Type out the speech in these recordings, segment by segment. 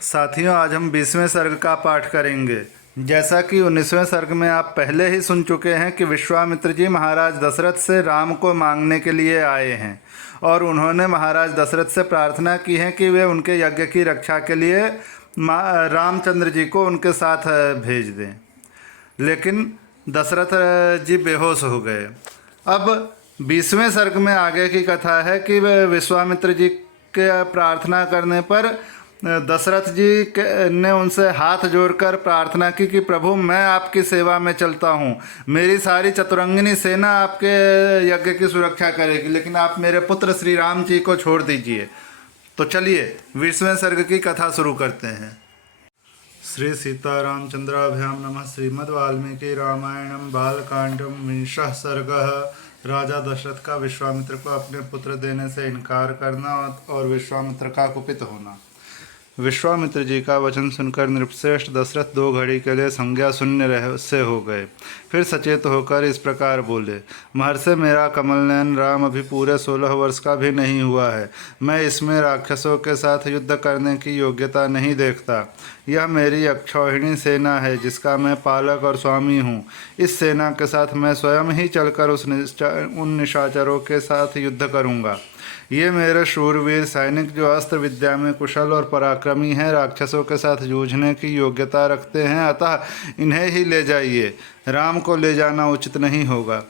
साथियों, आज हम 20वें सर्ग का पाठ करेंगे। जैसा कि 19वें सर्ग में आप पहले ही सुन चुके हैं कि विश्वामित्र जी महाराज दशरथ से राम को मांगने के लिए आए हैं और उन्होंने महाराज दशरथ से प्रार्थना की है कि वे उनके यज्ञ की रक्षा के लिए रामचंद्र जी को उनके साथ भेज दें। लेकिन दशरथ जी बेहोश हो गए। अब 20वें सर्ग में आगे की कथा है कि वे विश्वामित्र जी के प्रार्थना करने पर दशरथ जी ने उनसे हाथ जोड़कर प्रार्थना की कि प्रभु, मैं आपकी सेवा में चलता हूँ, मेरी सारी चतुरंगिनी सेना आपके यज्ञ की सुरक्षा करेगी, लेकिन आप मेरे पुत्र श्री राम जी को छोड़ दीजिए। तो चलिए 20वें सर्ग की कथा शुरू करते हैं। श्री सीतारामचंद्राभ्याम नमः। श्रीमद् वाल्मीकि रामायणम बालकांडम विंशः सर्गः। राजा दशरथ का विश्वामित्र को अपने पुत्र देने से इनकार करना और विश्वामित्र का कुपित होना। विश्वामित्र जी का वचन सुनकर नृपश्रेष्ठ दशरथ 2 घड़ी के लिए संज्ञा शून्य से हो गए। फिर सचेत होकर इस प्रकार बोले, महर्षि, मेरा कमलनयन राम अभी पूरे 16 वर्ष का भी नहीं हुआ है। मैं इसमें राक्षसों के साथ युद्ध करने की योग्यता नहीं देखता। यह मेरी अक्षौहिणी सेना है जिसका मैं पालक और स्वामी हूँ। इस सेना के साथ मैं स्वयं ही चलकर उन निशाचरों के साथ युद्ध करूँगा। ये मेरे शूरवीर सैनिक जो अस्त्र विद्या में कुशल और पराक्रमी हैं, राक्षसों के साथ जूझने की योग्यता रखते हैं, अतः इन्हें ही ले जाइए। राम को ले जाना उचित नहीं होगा।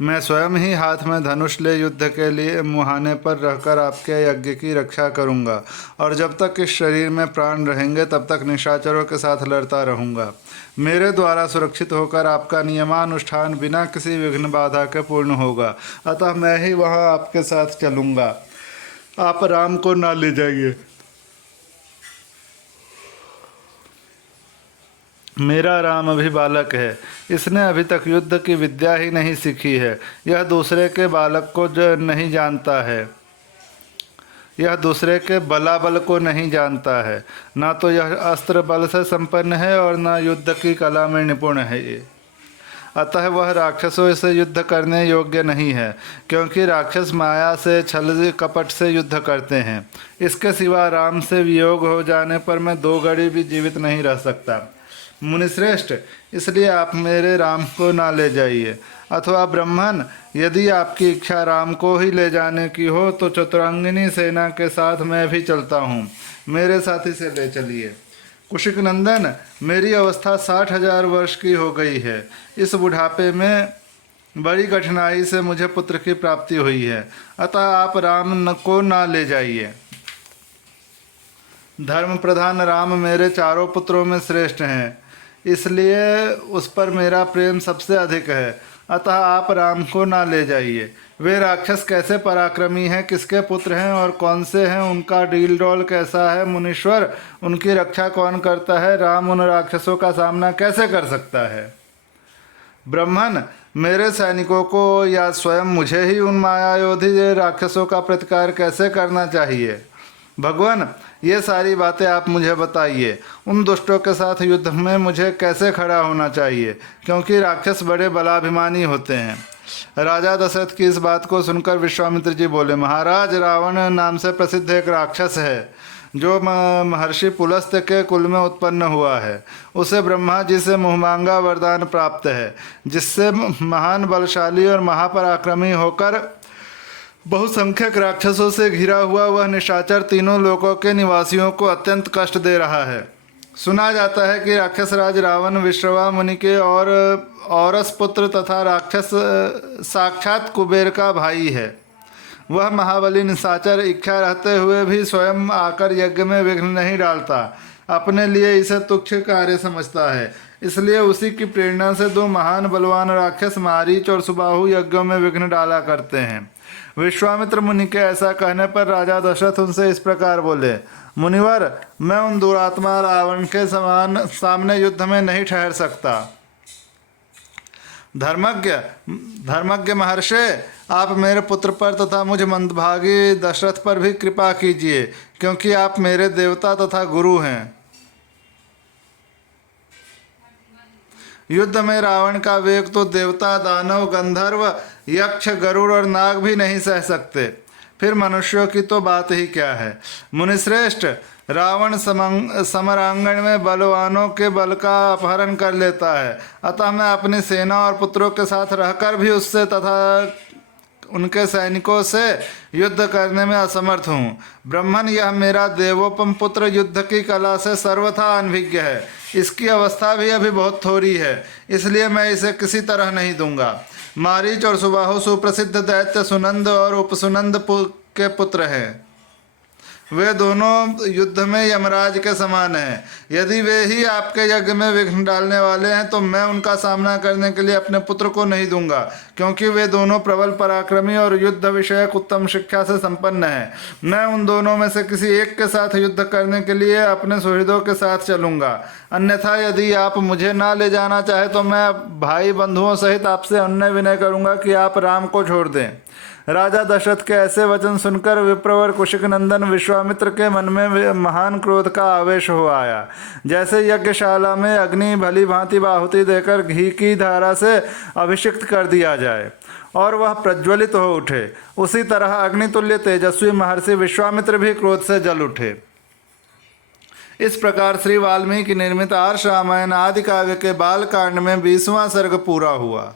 मैं स्वयं ही हाथ में धनुष ले युद्ध के लिए मुहाने पर रहकर आपके यज्ञ की रक्षा करूंगा और जब तक इस शरीर में प्राण रहेंगे तब तक निशाचरों के साथ लड़ता रहूंगा। मेरे द्वारा सुरक्षित होकर आपका नियमानुष्ठान बिना किसी विघ्न बाधा के पूर्ण होगा, अतः मैं ही वहां आपके साथ चलूंगा। आप राम को ना ले जाइए। मेरा राम अभी बालक है, इसने अभी तक युद्ध की विद्या ही नहीं सीखी है। यह दूसरे के बालक को जो नहीं जानता है, यह दूसरे के बलाबल को नहीं जानता है। ना तो यह अस्त्र बल से संपन्न है और न युद्ध की कला में निपुण है ये। अतः वह राक्षसों से युद्ध करने योग्य नहीं है, क्योंकि राक्षस माया से छल कपट से युद्ध करते हैं। इसके सिवा राम से वियोग हो जाने पर मैं 2 घड़ी भी जीवित नहीं रह सकता। मुनिश्रेष्ठ, इसलिए आप मेरे राम को ना ले जाइए। अथवा ब्रह्मन, यदि आपकी इच्छा राम को ही ले जाने की हो तो चतुरंगिनी सेना के साथ मैं भी चलता हूँ, मेरे साथी से ले चलिए। कुशिक नंदन, मेरी अवस्था 60,000 वर्ष की हो गई है। इस बुढ़ापे में बड़ी कठिनाई से मुझे पुत्र की प्राप्ति हुई है, अतः आप राम को ना ले जाइए। धर्म प्रधान राम मेरे चारों पुत्रों में श्रेष्ठ हैं, इसलिए उस पर मेरा प्रेम सबसे अधिक है, अतः आप राम को ना ले जाइए। वे राक्षस कैसे पराक्रमी हैं, किसके पुत्र हैं और कौन से हैं, उनका डील डोल कैसा है, मुनीश्वर उनकी रक्षा कौन करता है, राम उन राक्षसों का सामना कैसे कर सकता है। ब्रह्मन, मेरे सैनिकों को या स्वयं मुझे ही उन मायायोधी राक्षसों का प्रतिकार कैसे करना चाहिए। भगवान, ये सारी बातें आप मुझे बताइए। उन दुष्टों के साथ युद्ध में मुझे कैसे खड़ा होना चाहिए, क्योंकि राक्षस बड़े बलाभिमानी होते हैं। राजा दशरथ की इस बात को सुनकर विश्वामित्र जी बोले, महाराज, रावण नाम से प्रसिद्ध एक राक्षस है जो महर्षि पुलस्त्य के कुल में उत्पन्न हुआ है। उसे ब्रह्मा जी से मुहमांगा वरदान प्राप्त है, जिससे महान बलशाली और महापराक्रमी होकर बहुसंख्यक राक्षसों से घिरा हुआ वह निशाचर तीनों लोकों के निवासियों को अत्यंत कष्ट दे रहा है। सुना जाता है कि राक्षस राज रावण विश्रवा मुनि के और औरस पुत्र तथा राक्षस साक्षात कुबेर का भाई है। वह महाबली निशाचर इच्छा रहते हुए भी स्वयं आकर यज्ञ में विघ्न नहीं डालता, अपने लिए इसे तुच्छ कार्य समझता है। इसलिए उसी की प्रेरणा से 2 महान बलवान राक्षस मारीच और सुबाहु यज्ञों में विघ्न डाला करते हैं। विश्वामित्र मुनि के ऐसा कहने पर राजा दशरथ उनसे इस प्रकार बोले, मुनिवर, मैं उन दुरात्मा रावण के सामने युद्ध में नहीं ठहर सकता। धर्मज्ञ महर्षि, आप मेरे पुत्र पर तथा मुझ मंदभागी दशरथ पर भी कृपा कीजिए, क्योंकि आप मेरे देवता तथा गुरु हैं। युद्ध में रावण का वेग तो देवता, दानव, गंधर्व, यक्ष, गरुड़ और नाग भी नहीं सह सकते, फिर मनुष्यों की तो बात ही क्या है। मुनिश्रेष्ठ, रावण समरांगण में बलवानों के बल का अपहरण कर लेता है, अतः मैं अपनी सेना और पुत्रों के साथ रहकर भी उससे तथा उनके सैनिकों से युद्ध करने में असमर्थ हूँ। ब्रह्मन, यह मेरा देवोपम पुत्र युद्ध की कला से सर्वथा अनभिज्ञ है। इसकी अवस्था भी अभी बहुत थोड़ी है, इसलिए मैं इसे किसी तरह नहीं दूंगा। मारीच और सुबाहु सुप्रसिद्ध दैत्य सुनंद और उपसुनंद के पुत्र हैं। वे दोनों युद्ध में यमराज के समान हैं। यदि वे ही आपके यज्ञ में विघ्न डालने वाले हैं तो मैं उनका सामना करने के लिए अपने पुत्र को नहीं दूंगा, क्योंकि वे दोनों प्रबल पराक्रमी और युद्ध विषयक उत्तम शिक्षा से संपन्न हैं। मैं उन दोनों में से किसी एक के साथ युद्ध करने के लिए अपने सुहृदों के साथ चलूंगा। अन्यथा यदि आप मुझे ना ले जाना चाहे तो मैं भाई बंधुओं सहित आपसे अन्य विनय करूंगा कि आप राम को छोड़ दें। राजा दशरथ के ऐसे वचन सुनकर विप्रवर कुशिक नंदन विश्वामित्र के मन में महान क्रोध का आवेश हो आया। जैसे यज्ञशाला में अग्नि भली भांति आहुति देकर घी की धारा से अभिषिक्त कर दिया जाए और वह प्रज्वलित हो उठे, उसी तरह अग्नितुल्य तेजस्वी महर्षि विश्वामित्र भी क्रोध से जल उठे। इस प्रकार श्री वाल्मीकि निर्मित आर्ष रामायण आदि काव्य के बाल कांड में 20वां सर्ग पूरा हुआ।